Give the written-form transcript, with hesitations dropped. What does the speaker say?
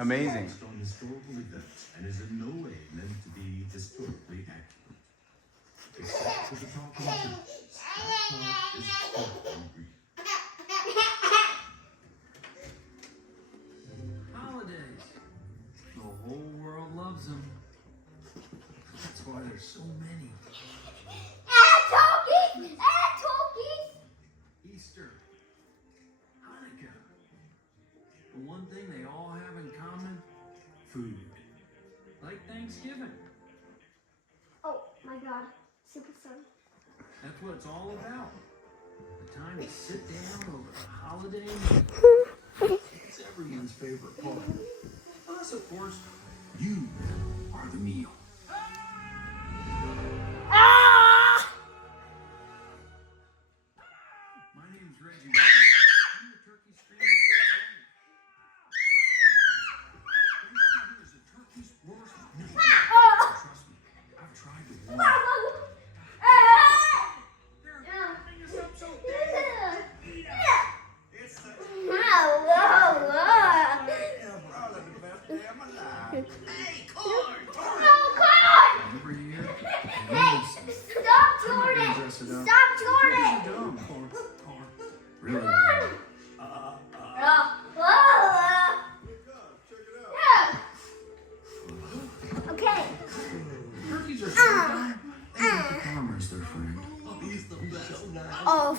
Amazing. Based on historical events and is in no way meant to be historically accurate. Except for the talking trees. That part is totally real. Holidays. The whole world loves them. That's why there's so many. Easter. Hanukkah. The one thing they all have in common? Food. Like Thanksgiving. Oh my God, super fun. That's what it's all about. The time to sit down over the holiday meal. It's everyone's favorite part. Unless, of course, you are the meal. My name's Reggie. I'm the turkey screaming for his life. Thanksgiving is the turkey's worst nightmare. Trust me, I've tried to warn you. They're cutting us up so bad. It's the Hey, corn! Every year, Stop, Jordan! dress it up. Stop, Jordan! Dumb, corn. Really? Okay. Turkeys are so dumb. They make the farmers their friend. He's the best. Oh,